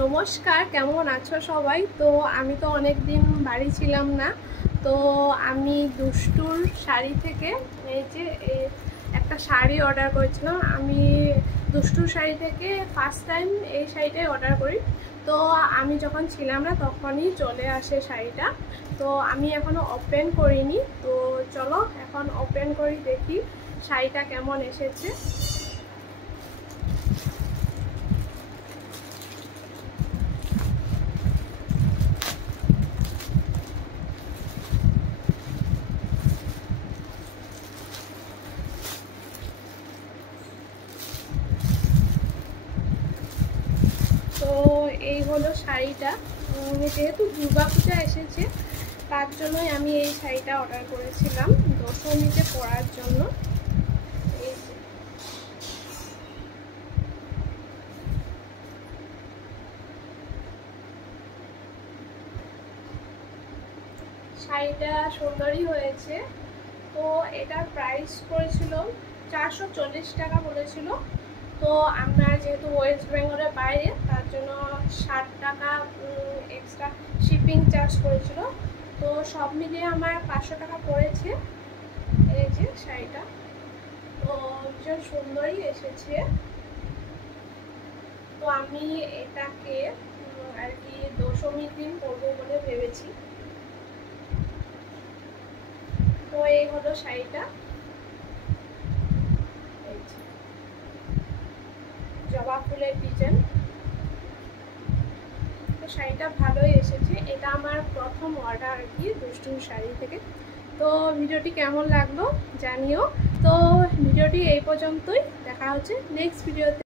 নমস্কার, কেমন আছো সবাই? তো আমি তো অনেক দিন বাড়ি ছিলাম না, তো আমি দুষ্টুর শাড়ি থেকে এই যে একটা শাড়ি অর্ডার করেছিলাম। আমি দুষ্টুর শাড়ি থেকে ফার্স্ট টাইম এই শাড়িটাই অর্ডার করি। তো আমি যখন ছিলাম না তখনই চলে আসে শাড়িটা। তো আমি এখনও ওপেন করিনি, তো চলো এখন ওপেন করি, দেখি শাড়িটা কেমন এসেছে। তো এই হলো শাড়িটা। যেহেতু দুর্গাপূজা এসেছে তার জন্যই আমি এই শাড়িটা অর্ডার করেছিলাম দশমীতে পরার জন্য। এই শাড়িটা সুন্দরই হয়েছে। তো এটার প্রাইস পড়েছিল 440 টাকা বলেছিল। তো আমরা যেহেতু ওয়েস্ট বেঙ্গলের বাইরে, তার জন্য 60 টাকা এক্সট্রা শিপিং চার্জ করেছিল। তো সব মিলিয়ে আমার 500 টাকা পড়েছে এই যে শাড়িটা। তো ভীষণ সুন্দরই এসেছে। তো আমি এটাকে আর কি দশমীর দিন পরবো বলে ভেবেছি। তো এই হলো শাড়িটা, জবা ফুলের ডিজাইন। তো শাড়িটা ভালোই এসেছে, এটা আমার প্রথম অর্ডার আর কি দুষ্টুর শাড়ি থেকে। তো ভিডিওটি কেমন লাগলো জানিও। তো ভিডিওটি এই পর্যন্তই, দেখা হচ্ছে নেক্সট ভিডিওতে।